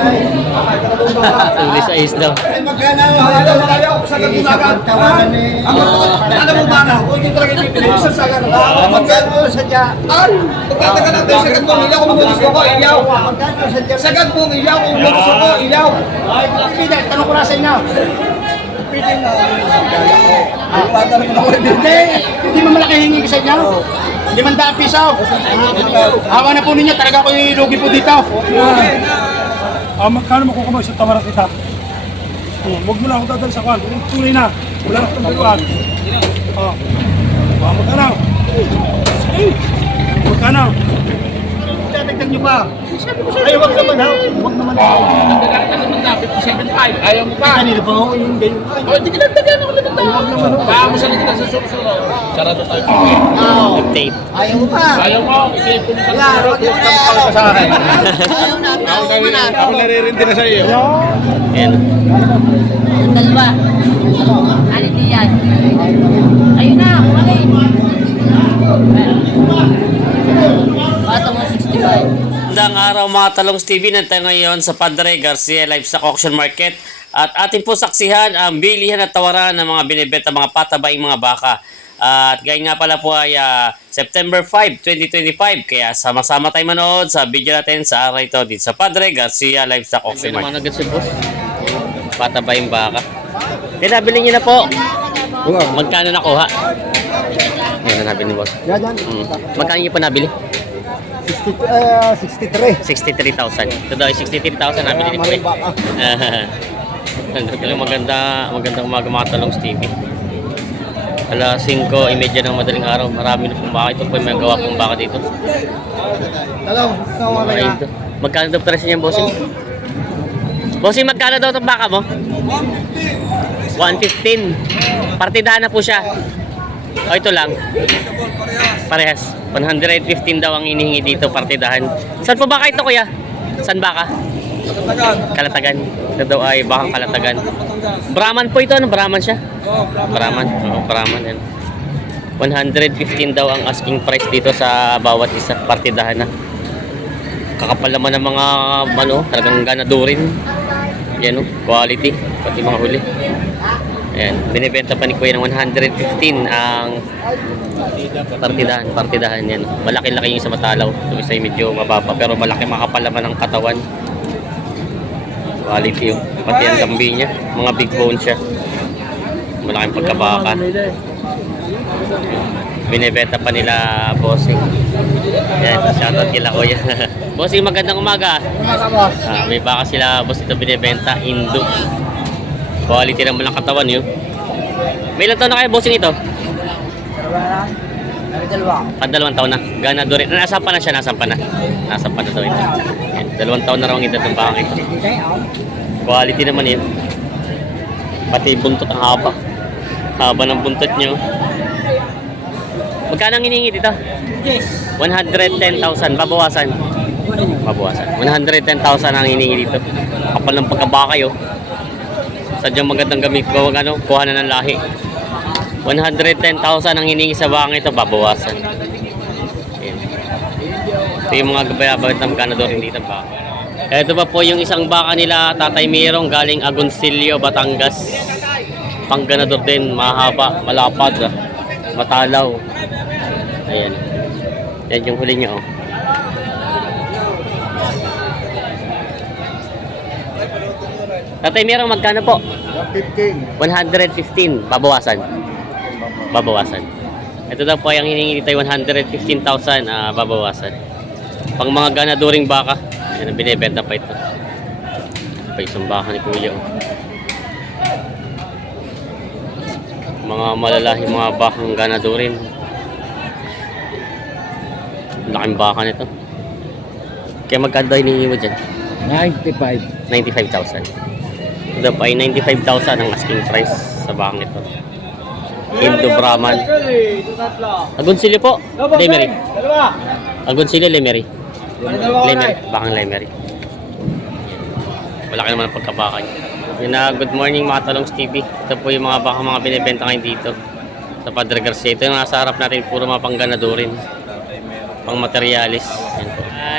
Tulis sa is daw. Ano mo ba na? Kung hindi talaga ibibili, isa sa. Magkano sa dyan? Ay, magkatagal natin sa ganito. Ilaw kung gusto ko, ilaw. Sa ganito, ilaw kung gusto ko, ilaw. Pili, tanong ko na sa inyo. Pili na. Hindi, hindi mo malaki hingi ko sa inyo. Limandaan piso. Hawa na po ninyo, talaga ako lugi po dito. Ah, magkano makukuha sa tamaran kita? Oh, huwag mo lang ako dadal sa kwan. Tunay na. Wala na itong biluan. Oh. Ah, magkano? Sige. Magkano? Nyo pa. Ay, wag naman ha. Wag naman ha. Ayaw mo pa. Kanina pa ako yung ganyan. O, hindi ka nagtagyan ako limit tayo. Kaya mo sa kita sa susunod. Sarado tayo. Tape. Ayaw mo pa. Ayaw mo, isip ko na Wala, wag mo na ano. sa akin. Ayaw na, ayaw mo na. Ako naririnti na sa iyo. Ayan. Dalawa. Ano di yan? Ayun na, mo 65. Magandang araw mga talong TV. Nandito ngayon sa Padre Garcia Livestock Auction Market. At ating po saksihan ang bilihan at tawaran ng mga binibenta mga patabaing mga baka. At ngayon nga pala po ay ah, September 5, 2025. Kaya sama-sama tayo manood sa video natin sa araw ito dito sa Padre Garcia Livestock Auction Market. agad si boss. Patabaing baka. Pinabili niyo na po. Magkano nakuha? Yan na nabili ni boss. Hmm. Magkano niyo pa nabili? 60, uh, 63. 63,000. Ito daw ay 63,000 nabili ni Pre. baka. Ganda pala maganda, magandang umaga mga talong TV. Alas 5.30 ng madaling araw. Marami na pong baka. Ito po yung may gawa pong baka dito. Talong, tawa Mga. Magkano daw presyo niyan, bossing? Bossing, magkano daw itong baka mo? 115. Partidahan na po siya. O, ito lang. Parehas. 115 daw ang inihingi dito, partidahan. Saan po baka ito, kuya? Saan baka? Kalatagan. Ito daw ay bakang kalatagan. Brahman po ito, ano? Brahman siya? Brahman. Oo, Brahman. Yan. 115 daw ang asking price dito sa bawat isa partidahan na. Kakapal naman ng mga ano, talagang ganadurin. Yan o, quality. Pati mga huli. Ayan, binibenta pa ni Kuya ng 115 ang partidahan, partidahan yan. Malaki-laki yung sa matalaw. Yung isa yung medyo mababa, pero malaki makapal naman ang katawan. Quality yung pati ang lambi niya. Mga big bone siya. Malaking pagkabaka. Binibenta pa nila bossing. Yan, shoutout kila kuya. bossing, magandang umaga. Ah, may baka sila boss ito binibenta, Indo. Quality naman ang katawan yun. May ilang taon na kayo bossing ito? Padalawang taon na. Gana doon rin. Nasaan pa na siya? Nasaan pa na? Nasaan pa na daw ito. Yan. Dalawang taon na raw ang edad ng baka ito. Quality naman yun. Pati buntot ang haba. Haba ng buntot niyo. Magkano ang hiningi dito? 110,000. Babawasan. Babawasan. 110,000 ang hiningi dito. Kapal ng pagkabaka yun. Sadyang magandang gamit ko. Ano, kuha na ng lahi. 110,000 ang hiningi sa bakang ito. Babawasan. Ayan. Ito yung mga gabayabagad ng ganador hindi ng baka. Ito pa po yung isang baka nila, Tatay Mirong, galing Agoncillo, Batangas. Pangganador din, mahaba, malapad, matalaw. Ayan. Yan yung huli niya, oh. Tatay Mirong, magkano po? 15. 115, babawasan. Babawasan. Ito daw po yung hiningi dito, 115,000, ah, babawasan. Pang mga ganaduring baka, yan ang binibenta pa ito. Pa isang baka ni Kuya. oh. Mga malalahi mga bakang ganadurin. Laking baka nito. Kaya magkano daw hinihingi mo dyan? 95. 95,000. Po ay 95,000 ang asking price sa bakang ito. Indo Brahman. Agoncillo po. Lemery. Agoncillo Lemery. Lemery. Bakang Lemery. Malaki naman ang pagkabaka niya. Yun na, good morning mga Talongs TV. Ito po yung mga baka mga binibenta ngayon dito. Sa Padre Garcia. Ito yung nasa harap natin, puro mga pangganadorin. Pang materialis. Yan.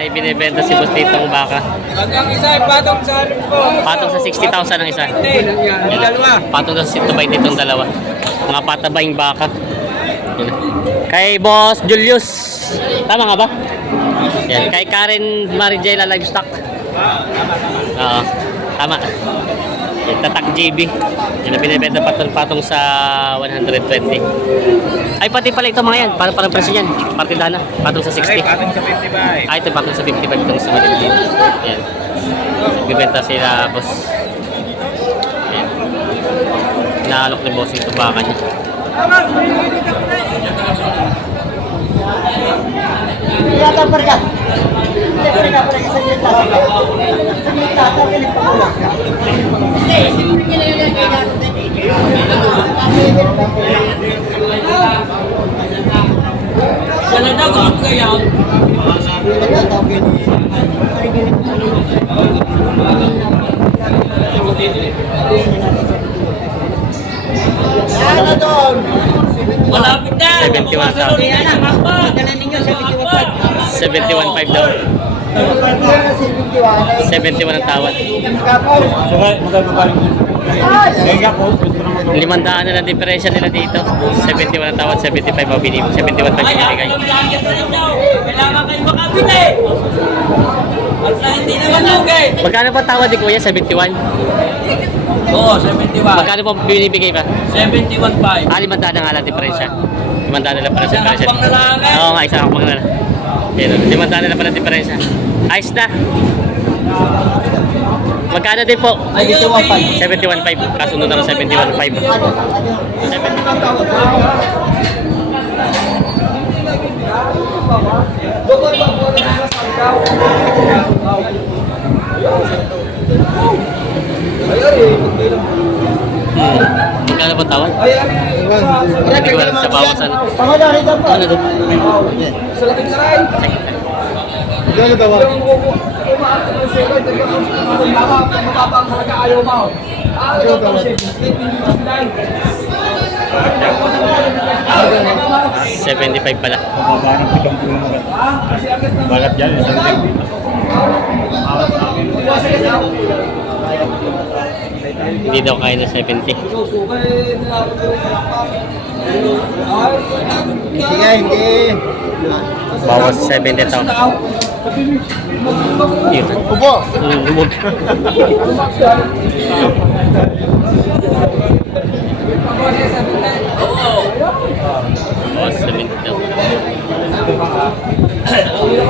Ay, binibenta si Boss ditong baka. Ang isa ay patong sa amin po. Patong sa 60,000 ang isa. Ang dalawa. Patong sa situbay ditong dalawa. Mga patabayng baka. Kay Boss Julius. Tama nga ba? Yan. Kay Karen Marijela Livestock. Oo. Tama. Tatak JB. Yan ang binibenta patong, patong sa 120. Ay, pati pala ito mga yan. Parang parang presyo yan. Partidahan na. Patong sa 60. patong sa 55. Ah, ito patong sa 55 itong sa Madrid. Yan. Nagbibenta sila, boss. Yan. Naalok ni boss yung tubakan niya. Yata pa Malapit na. 71,000. Dala ninyo sa 51. 71.5 daw. 71 ang tawad. Limandaan na lang diferensya nila dito. 71 ang tawad, 75 ang binib. 71 pa binibigay. Kailangan kayo makabili. Magkano pa tawad ni Kuya? 71? Oo, 71. Magkano pa binibigay pa? 71.5. Ah, limandaan na nga lang diferensya. Limandaan na lang pala sa Isang diferensya. hakbang na lang. Oo nga, isang hakbang na lang. Yan, limandaan na pala diferensya. Ayos na. Magkano din po? 71.5. Kasunod na ng 71.5. 71. Magkano po tawad? Hindi ko alam sa bawasan. Ano doon? Seventy-five pala. Bagat yan. Hindi daw kaya na 70. Sige, hindi. Bawas 70 tao. Yun. Mm, lumog. Bawas 70 daw.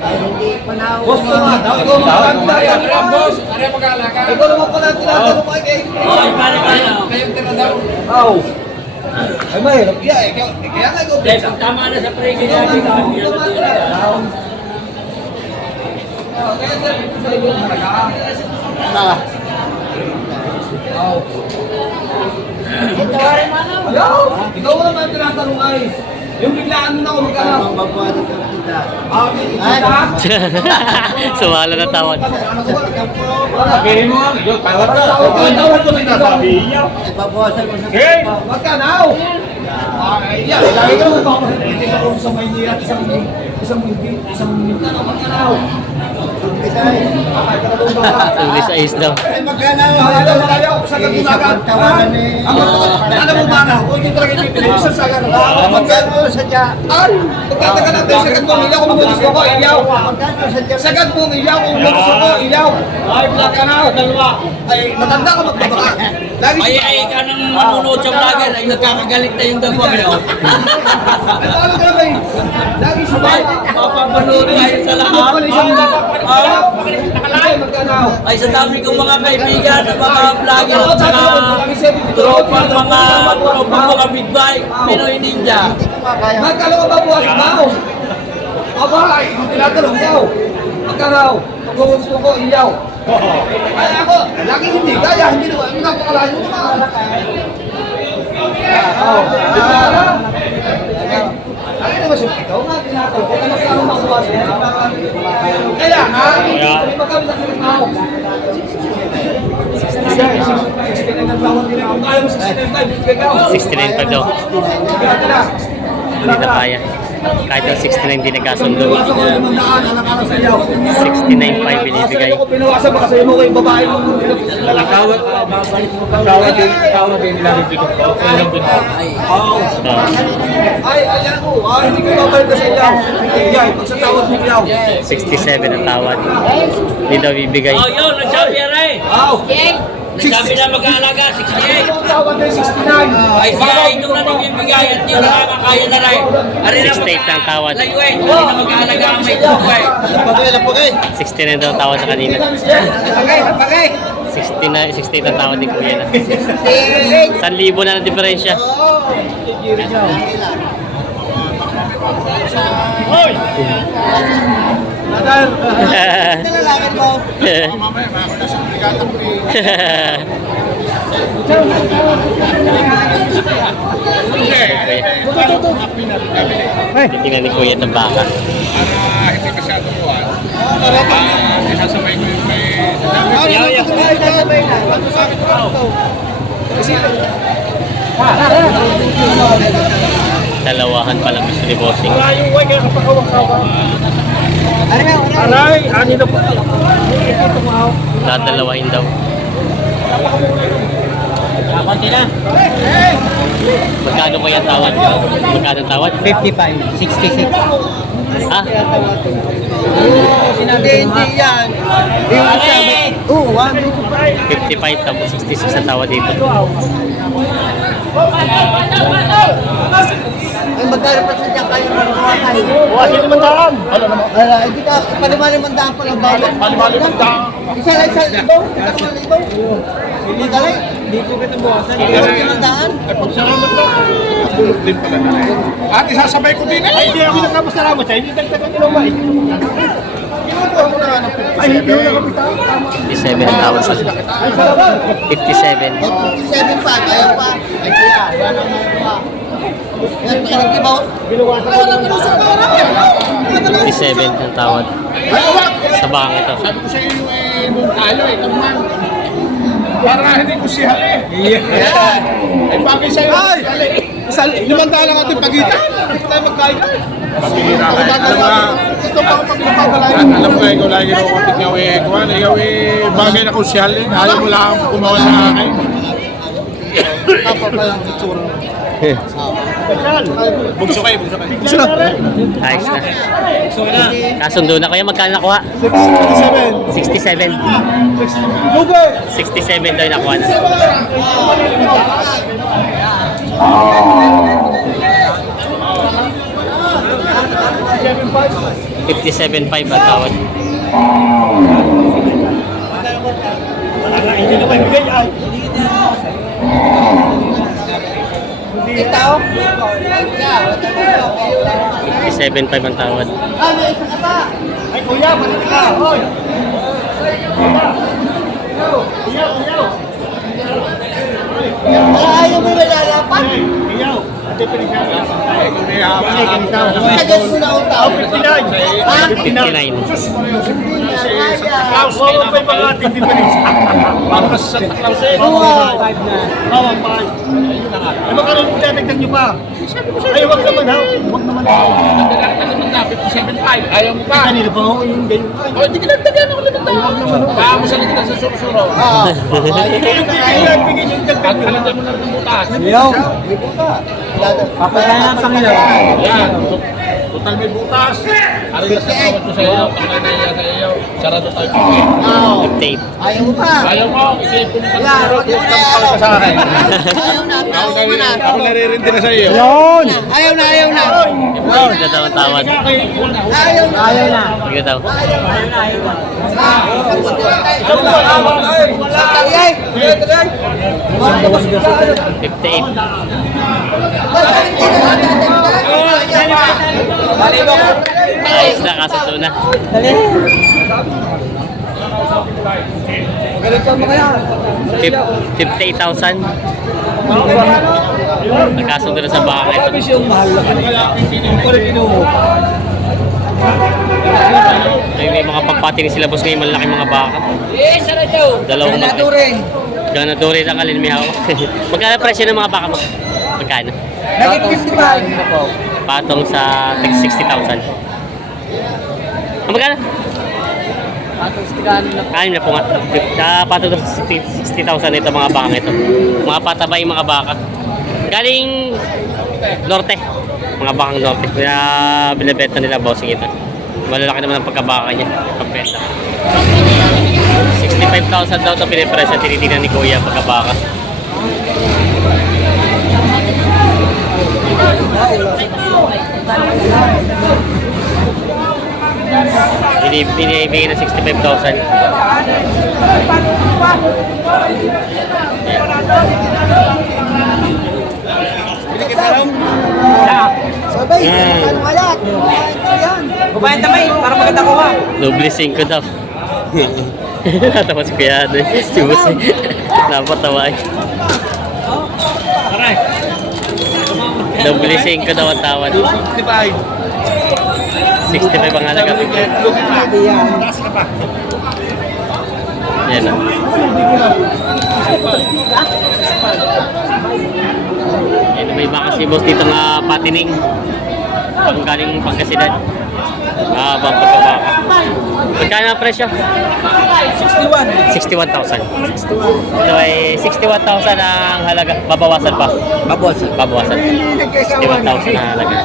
nga, daw ikaw magkakanta. Boss, are mag-alaga. Ikaw naman pala tinatanong ko kay. Oo, pare pare. Kayong tinatawag. Oo. Ay, mahirap. Yeah, ikaw, kaya nga ikaw. Yes, tama na sa pre kaya Ah. Ayaw! Ikaw naman tinatanong ay. Yung biglaan mo na ako magkano. Ah, Ay. Sumala na tawad. Sabihin mo nga, yun, tawad ka. Tawad ko sinasabi niya. Ipabawasan ko sa Okay. Magkano? Ay, yeah. Lagi ka baka hindi ka sa Maynila at isang isang isang minta na magkano? Sulis sa is daw. Ay, magkano? Ayaw, ayaw, sa ni... Alam mo ba na, kung hindi talaga ibibili, isang sagan na. Ah, Magkano sa dya? Ay, magtatagal natin sa katunagan. Ilaw kung gusto ko, ilaw. Sa? Sagad mo, ilaw kung gusto ko, ilaw. Ay, black ka na, dalawa. Ay, matanda ka magbabaka. Lagi Ay, ay, ka nang manunood sa vlogger, ay nagkakagalit na yung dalawa talo ka na ba eh? Lagi sa Ay, mapapanood tayo sa lahat. Ay, sa dami kong mga kaibigan, ng mga vlogger at saka tropang mga tropang mga big bike, Pinoy Ninja. Magkano ka ba buwas mo? Aba, ay, tinatanong ko. Magkano? Kung gusto ko, ilaw. Ay, ako, lagi hindi kaya, hindi naman, hindi na pakalayo ko na. Ay, siya ito. Nga, tinatawag. Kaya magkano makuha siya. Kaya nga, Kaya, hindi magkano na ako. 69 ang tawag din ako. Kaya mo 69 tayo, bigyan ka. 69 pa daw. Hindi na kaya. Kahit yung 69 di nagkasundo. Pinawasan ko naman daan, anak ka sa iyo. 69.5 binibigay. Ako pinawasan baka sa'yo mo ko yung babae mo. Tawad, tawad din, tawad din nila din. Oh. Ay, ayan ko. Ay, hindi ko babalik na sa iyo. Ay, pag sa tawad mo iyaw. 67 ang tawad. Hindi daw bibigay. Oh, yun, nagsabi yan eh. Nagsabi na mag-aalaga, 68. Ang tawad ay 69. Ay, siya, ito na nagbibigay at di na makakaya na rin. Ari na 68 ang tawad. Layo eh, hindi na mag-aalaga ang may tubo eh. 69 daw ang tawad sa kanina. Bagay, bagay. 69, 68 ang tawad ni Kuya na. 1,000 na ang diferensya. Nalalakad mo. Tingnan ni Kuya ng baka. Ah, hindi masyado po ah. Ah, isasabay ko yung may... Dalawahan pa lang gusto ni Bossing. Yung way kaya kapakawang-kawang. Na? Aray, ani na po. Dadalawahin daw. Magkano kaya tawad? Magkano tawad? 55, 66. Ah, Hindi, hindi yan. Yung sabi, 55 tapos 66 ang tawad dito. Ay magkano pa sadya kayo ng mga kayo? Buwasin naman daan. Ano naman? Wala, hindi ka, palima-limandaan pa lang bawat. Palima-limandaan. Isa lang, isa libaw, isa lang libaw. Madali. Dito ka nang buwasan. Limandaan. Ay, pagsalamat lang. Tulog din pala na rin. At isasabay ko din eh. Ay, hindi ako nagkapasalamat sa hindi dagdagan nyo naman. Na Ay, hindi ako 57. nakapitan. 57 ang tawad sa Ay, salamat. 57. 57 pa, ayaw pa. Ay, kuya, wala nang mga Yan, pakinig ko naman. 57 ang tawad. Sa bakang ito. Sabi ko sa iyo eh, nung tayo eh, naman. Para hindi ko si Hali. Ay, bagay sa'yo. Ay! Isa, limandaan lang ating pagitan. Hindi tayo magkain. Pagkihira ka. Alam mo, ito pa pag napagalain. Alam ko, ikaw lagi ako kapit ikaw eh. Kuhan, ikaw eh, bagay na si Hali. Ayaw mo lang kumawa sa akin. Bugso kayo, bugso kayo. Bugso na. Ayos na. Kasundo na kaya magkano nakuha? 67. 67 daw yung nakuha. Fifty-seven five ang tawad. Ikaw? Fifty-seven five ang tawad. May isa ka pa. Ay, kuya, malit ka. Hoy. Iyaw, iyaw. Ah, ayaw mo nalalapan. Ay, iyaw. Ate, pinigyan. Ay, kung may haba. Ay, ganito. Sagat mo na ang tao. 59. Ah, 59. Sus. Claus, wawa pa yung mga ating difference. Para sa Santa Claus eh. Bawang five na. Bawang five. Ay, nung dadagdag nyo pa. Ay, wag naman ha. Wag naman ha. Na, 57.5. Ayaw mo pa. Kanina pa ako yung ganyan. Ay, O, hindi ka nagdagan ako limit na. Kaya mo sa likod sa suro-suro. Ah. Hindi yung At alam mo na ng butas. Papagalan ang Panginoon. Yan. Total may butas. Ari na sa tawad ko sa iyo. Takay na iya sa iyo. Sarado tayo. Fifty-eight. Ayaw mo pa. Ayaw mo. Iklip ko na Wala, wag mo na ayaw. sa. Ayaw na, ayaw mo na. na, ako naririndi na sa iyo. Ayaw na, ayaw na. Tignan daw ang tawad. Ayaw na. Ayaw na. Tignan daw. Ayay. Fifty-eight. Ayos na, kasundo na. Ganito mo kaya. Fif- 58,000. Nagkasundo na sa baka ito. Sabi siyang mahal na kanila. Rin pinuho. Ay, may mga pampati sila boss ngayon, malaki mga baka. Yes, ano daw? Dalawang Ganado rin. Ganadori ang kalin may hawak. Magkano presyo ng mga baka mo? Magkano? Naging 55. Patong sa tig 60,000. Ah, magkano? Kanin na po nga. Sa patong sa 60,000 ito mga baka ito. Mga patabay mga baka. Galing norte. Mga bakang norte. Kaya binibenta nila bossing ito. Malalaki naman ang pagkabaka niya. Pagpenta. 65,000 daw ito pinipresyo. Tinitingnan ni Kuya ang pagkabaka. Bini- Binibigay na 65,000. Sabay, Mm. ano kaya? Kumain tamay, para maganda ko ha. Doble 5 daw. Natawa si Kuya ano eh. Si Boss eh. Eh. Doble 5 daw ang tawad. 55. 65 ang halaga. Hindi yan. Yan o. Yan, may iba kasi boss dito nga patining. Pang galing Pangasinan. Ah, bang pagkabaka. Magkano ang presyo? 61. 61,000. Ito ay 61,000 ang halaga. Babawasan pa. Babawasan. Na. 61,000 ang halaga.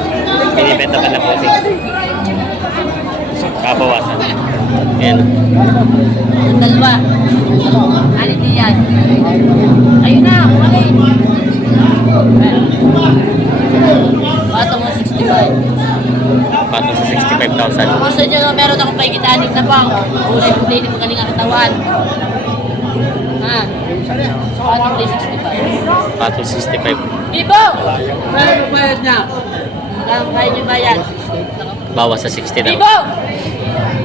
Binibenta pa na po si. Babawasan. Yan. Dalawa. Ano din yan? Ayun na, kumali. 65. Pato sa 65,000. Kung gusto nyo, meron akong paigitanig na pang. Kulay puti, hindi magaling ang katawan. Ha? Bato mo 65. Pato 65. Bibo! Meron mo bayad na. Magkano kaya nyo bayad? Bawas sa 60 daw. Bibo!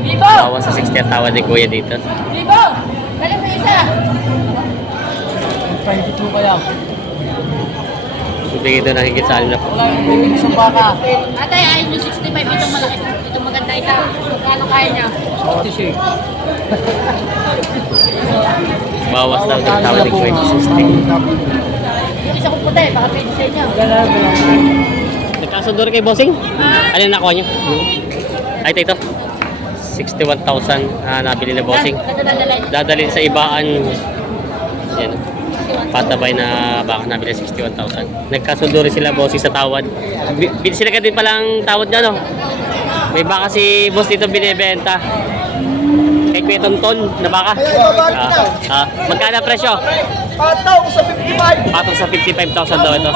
Bibo! Bawas sa 60 ang tawad ni Kuya dito. Bibo! Dali mo isa! Bibigay doon ng higit sa alim na po. Ate, ayun yung 65 itong malaki. Itong maganda ito. Magkano kaya niya? Bawas daw ng tawad Kuya. 60. Yung isa kong puti, baka pwede sa inyo. Nagkasundo rin kay Bossing? Ano yung nakuha niyo? Ay, ito ito. 61,000 na nabili na Bossing. Na. Dadalhin sa ibaan. Yan. Patabay na baka nabili 61,000. Nagkasundo rin sila Bossing sa tawad. Bi- bi- Sila ka din palang tawad niya, no? May baka si boss dito binibenta. Kay Kuya Tonton na baka. Ah, ah, magkano presyo? Pataw sa 55. Patong sa 55,000 daw ito.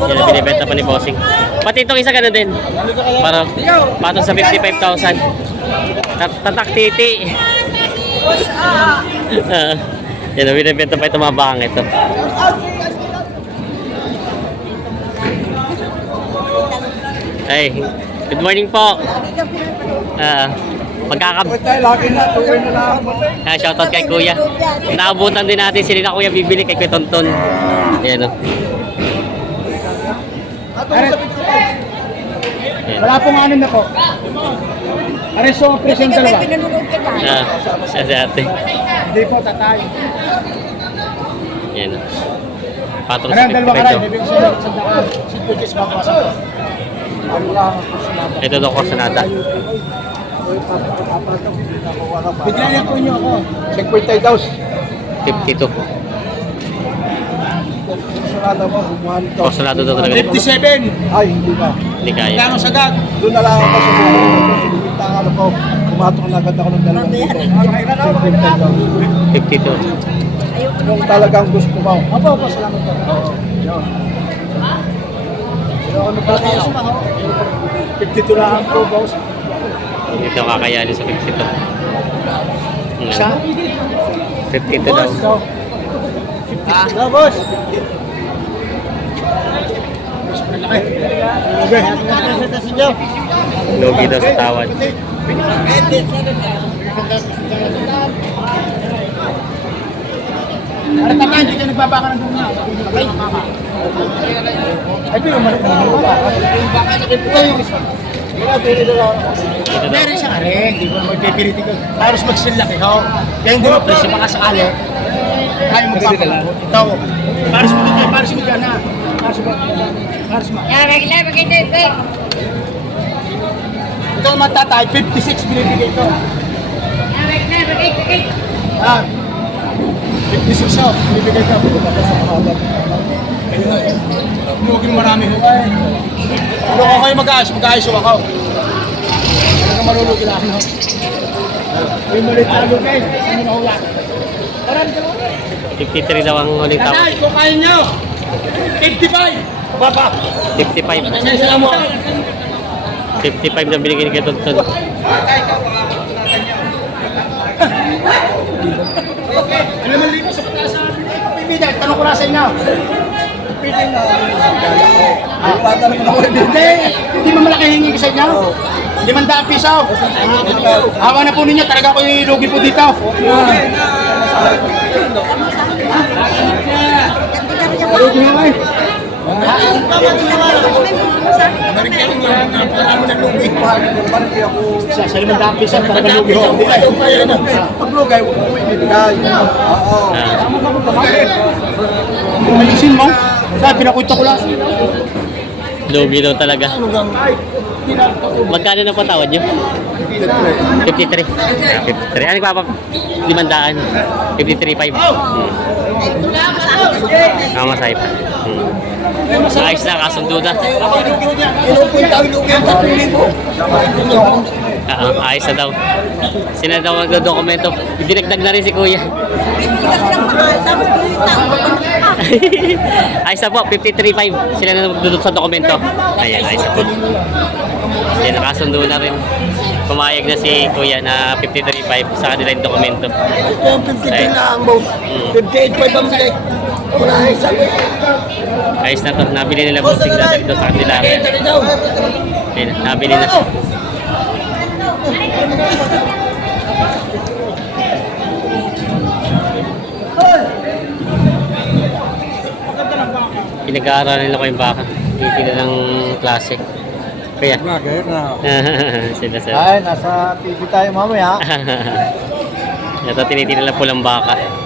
Yan ang binibenta pa ni Bossing. Pati itong isa ganun din. Para patong sa 55,000. Tat- Tatak titi. Ah, Yan binibenta pa itong mga bakang ito. Ay, good morning po. Ah, magkakab... Na lang. Ah, shoutout kay Kuya. Naabutan din natin sila na Kuya bibili kay Kuya Tonton. Yan o. Pataw sa 55. Yan. Wala pong anim na po. Areso ang presyo ng dalawa. Pinanunod ka na. Ah, si ate. Hindi po, tatay. Yan o. Patong Ano sa ang dalawa karay? 55 Bibig sa sa daan. Si Pugis babawasan ko. Ito daw ko sa nata. Bigla niya po inyo ako. 50 daw. 52. Sarada mo, kumuhan ito. Kosunado daw talaga. 57. Ay, hindi na. Hindi kaya. Kano sa dad? Doon na lang ako sa ang ano ko. Pumatok na agad ako ng dalawang dito. 50 daw. 52. Kung talagang gusto mo. Opo, opo, salamat po. Yun. Pero ano ba tayo? 52 lang po, boss. Hindi daw kakayanin sa 52. Sa? 52 daw. Ah, boss. Logi daw sa tawad. Ano pa hindi ka nagbabaka ng gumna? Ay, Ay, pero mali mo ba? Baka nakipuhay yung isa. Dito daw. Meron siya rin, hindi mo naman pipilitin ko. Halos magsilaki ho. Kaya hindi mo presyo baka sakali. Kaya mo papalabot. Ito. Paris mo dito, paris mo dyan ha. Paris mo. Paris mo. Ito ang matatay, 56 binibigay ito. Ah. 56 siya, binibigay ito. Sa kahalan. Huwag yung marami ho. Kung ako kayo mag-aayos, mag-aayos ho ako. Talaga marulugi lang ako. Yung malit na lugay, ano na hula. Marami ka lang. 53 daw ang huling tawad. Tatay, kung kaya nyo, 55! Baba! 55. Sila mo. 55 na binigay ni Katontun. Ano man libo sa pagkasa? Pipida, tanong ko na sa inyo. Pipida na. Hindi, hindi mo malaki hingi sa inyo. Limandaan piso. Hawa na po ninyo, talaga ko ilugi po dito. Lugi Sa sa limandaan piso, talaga lugi ho. Paglugay, huwag mo ibibigay. Oo. Ah, Alisin mo. Sabi, pinakwento ko lang. lugi daw talaga. Magkano na patawad nyo? 53. Ah, 53. Ano pa pa? Limandaan. 53.5. Hmm. Ah, masay pa. Hmm. Ayos na, kasundo na. Inupunta ang lugi ang 3,000. Ah, ayos na daw. Sina daw ang dokumento. Dinagdag na rin si Kuya. ayos na po, 53.5. Sila na magdudot sa dokumento. Ayan, ayos na po. Yan, nakasundo na rin. Pumayag na si Kuya na 53.5 sa kanila yung dokumento. Yung 53 na ang boss. 58.5 ang bigay. Ayos na to. Nabili nila boosting na dito sa kanila. Nabili na. Pinag-aaralan nila ko yung baka. Hindi ng klase. Kaya. Sila sila. Ay, nasa TV tayo mamaya. Ito tinitingnan lang pulang baka.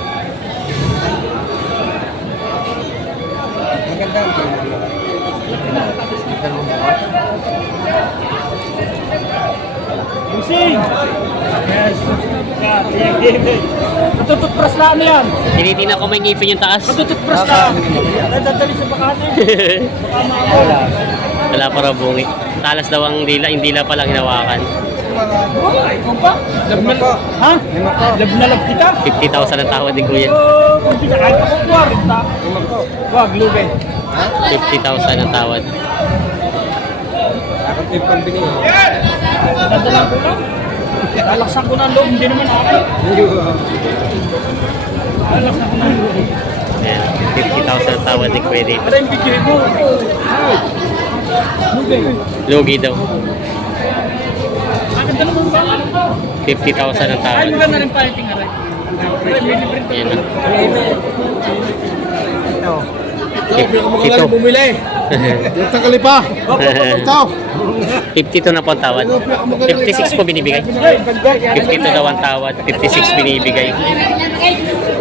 Busing! Yes. Natututpras na ano yan? Tinitingnan ko may ngipin yung taas. Natututpras na. Dadali sa bakane. Baka maawala. Wala pa raw bungi. Talas daw ang dila, yung dila pa lang hinawakan. Ikaw pa? Lab na Ha? Lab na lab kita? 50,000 ang tawad ni Kuya. Oh, kung pinakain ako, 40. Wag, lugay. 50,000 ang tawad. Dadala ko lang. Lalaksan ko na ang loob, hindi naman ako. Lalaksan ko na ang loob. Ayan, 50,000 ang tawad ni Kuya dito. Yung bigay mo? Lugay. Lugi daw. Agad na naman ba? 50,000 ang Ay, tawad. maganda rin pala tingnan rin. Ayan na. Magaling 52. bumili. Yung takalipa. Ito. 52 na po ang tawad. 56 po binibigay. 52 daw ang tawad. 56 binibigay.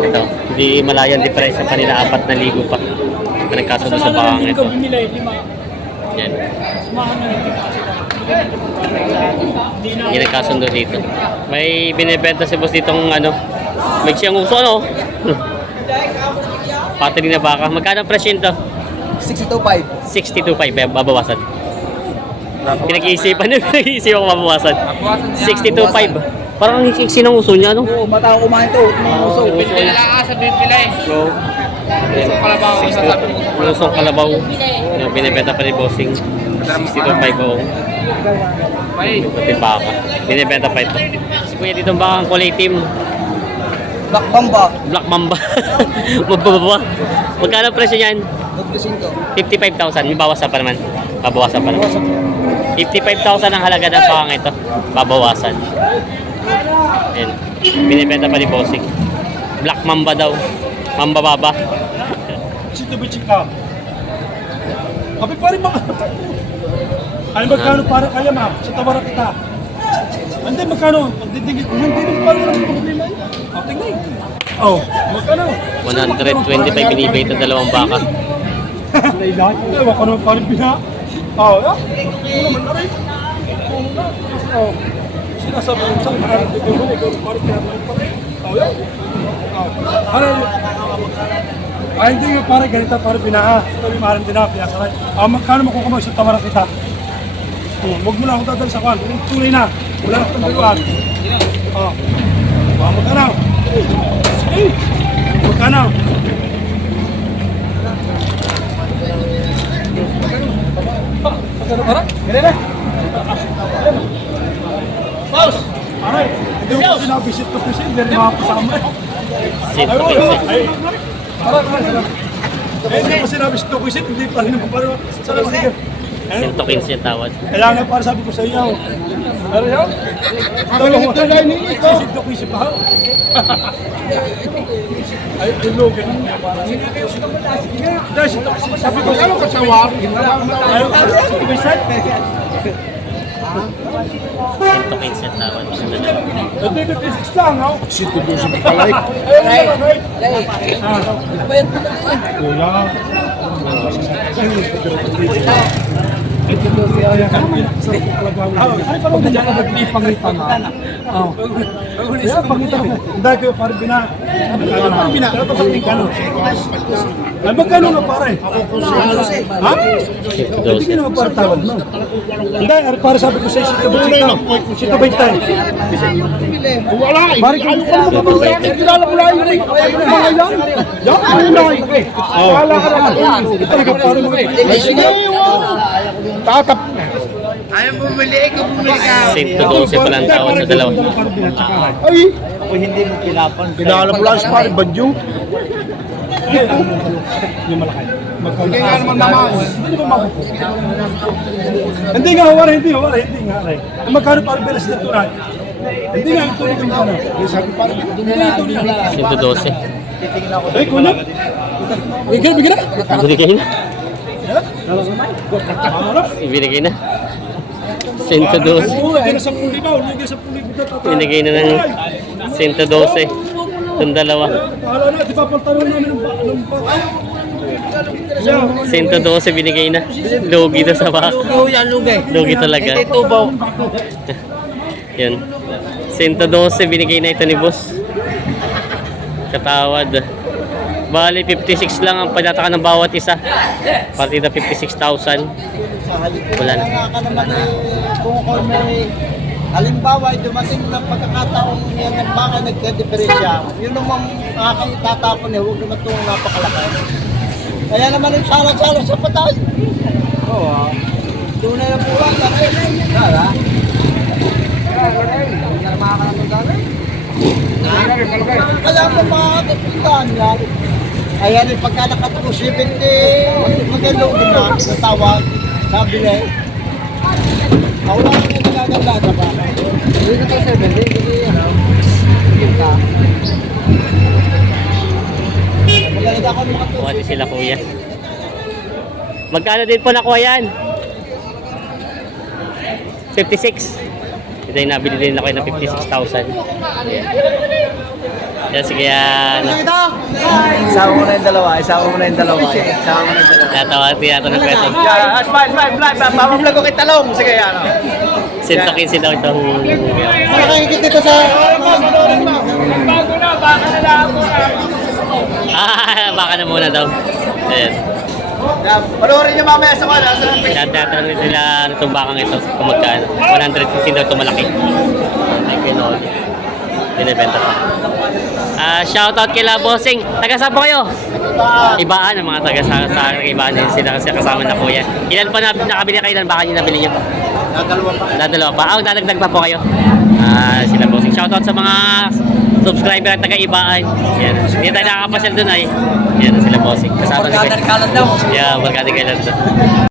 Ito. Hindi malayan di price sa kanila. 4,000 pa. Ang nagkasundo sa Hindi ito. lima. Yan. Na. Hindi na. Nagkasundo dito. May binibenta si boss ditong ano. May siyang uso ano. Pati na baka. Magkano ang presyo nito? 62.5. 62.5 eh, babawasan. Pinag-iisipan niya, pinag-iisipan ko mabawasan. 62.5. Parang ang hiksi ng uso niya, ano? Oo, mata ko kumain to. Mga uso. sa bibili. So, Sa kalabaw, sasabi. Lusong kalabaw. Yung binibenta pa ni Bossing. 62.5 oo. Pati baka. Binibenta pa ito. Si Kuya dito ang baka ang kulay team. Black Mamba. Black Mamba. Mababa. Magkano presyo niyan? 55. 55,000. May bawasan pa naman. Babawasan pa naman. 55,000 ang halaga ng pakang ito. Babawasan. Ayan. Binibenta pa ni Bossing. Black Mamba daw. Mambababa. Sito bichik ka. Abi pa rin mga... Ay, magkano para kaya ma'am? Sa tabara kita. Hindi, magkano? Pagdidingit mo, hindi rin parang walang problema yun. O, tingnan. Oh, magkano? 125 binibay ito dalawang baka. Hindi, wako naman parang pina. Oh, yeah. Ano naman na rin? Oh, sinasabi ko sa akin, parang tigil mo, ikaw parang pina pa rin. Oh, yeah. Oh, ano yun? Ay, hindi yung parang ganito, parang pinaha. Ito yung parang tinapia, saray. Ah, magkano makukuha sa tamara kita? Hmm, huwag mo lang akong dadal sa kwan. Tunay na. Wala na akong. Oh. Ah, magkano? Sige. Magkano? Magkano Boss! Aray, hindi mo kasi nabisit ko kasi, hindi rin makakasama eh. 115. Ay, para ka sila. Eh, hindi ko sinabi sa Tokuisit, hindi pa rin naman para sa sige. Eh, 115 yung tawad. Kailangan para sabi ko sa iyo. Pero yun, dalawa mo tayo ni ito. Si Tokuisit pa. Ay, ulo, ganun. Dahil si Tokuisit, sabi ko, ano ka sawa? Ayaw ka si Tokuisit. 115 yung tawad. Hindi, 56 lang, no? Sito doon sa palay. Ayun, right? Ah. Kuya. Ito daw siya yan. Ano pa rin dyan? Nag-ipangita na. Oo. Kaya pangita mo. Hindi ko parang bina. Parang bina? Ano parang bina? Ay, magkano na pare? Ha? Hindi ka naman para tawad mo. Hindi, para sabi ko sa isip ko, sito ba tayo? Wala. Pare, ano ka naman ba sa? Kilala ko lang yun. Mga yan. Yan, ano na. Kala ka naman. Talaga pare mo. Sige. Tatap. 112 pa lang tawad sa dalawa. Ay. Ako hindi mo pinapan. Kilala mo lang si Pare Badyo. Yung malaki. Hindi nga naman naman. Hindi makukuha? Hindi nga, wala, hindi, wala, hindi nga. Magkano para beres na tunay? Hindi nga, ito yung ano. Sabi Pare Hindi, ito yung 112. Ay, kunya. Bigyan, bigyan na. Ibinigay na. Tama na. Ibinigay na. 112. Hindi na sa puli ba? Hindi na sa puli ba? Binigay na ng 112. Itong dalawa. Yeah. 112 binigay na. Lugi na sa baka. Lugi talaga. tubaw. Yan. 112 binigay na ito ni boss. Katawad. Bali, 56 lang ang panataka ng bawat isa. Partida 56,000. Wala na. Eh, kung may halimbawa ay dumating ng pagkakataong yan ang baka nagka-diferensya, yun naman aking tatapon eh, huwag naman itong napakalaki. Kaya naman yung sala-sala sa patay. Oo ah. Doon na pula, laki. Kala? Kaya po mga kapuntahan yan. Ayan yung pagka nakatuko 70, magandang na, natawag, sabi niya, ako lang yung nagaganda sa ba? Hindi na to 70, hindi ano, kita. Magaling ako ng mga din sila kuya. Magkano din po nakuha yan? 56. Ito yung nabili din ako ng 56,000. Yan, sige yan. Isama mo na yung dalawa, isama mo na yung dalawa. Isama mo na yung dalawa. Tatawa, tiyata ng kwento. Yeah, smile, smile, smile. Papablog ko kay Talong. Sige, ano. Sinto 15 daw itong... Nakakikit dito sa... Ah, baka na muna daw. Ayan. Yeah, panoorin niyo mamaya sa Kaya tinatanong nila ano itong bakang ito kung magkano. 115 daw ito malaki. Ay, kinuha. Binibenta pa. Ah, shoutout kila Bossing. Taga saan po kayo? Ibaan ang mga taga sa sa ibaan din sila kasi kasama na kuya. Ilan pa na nakabili kayo ng baka niyo nabili niyo? Dadalawa pa. Dadalawa pa. Ah, dadagdag pa po kayo. Ah, sila Bossing. Shoutout sa mga subscriber at taga ibaan. Yan. Hindi tayo nakakapasyal doon ay. Yan sila Bossing. Kasama kayo. Kalat daw. Yeah, barkada kayo lang doon.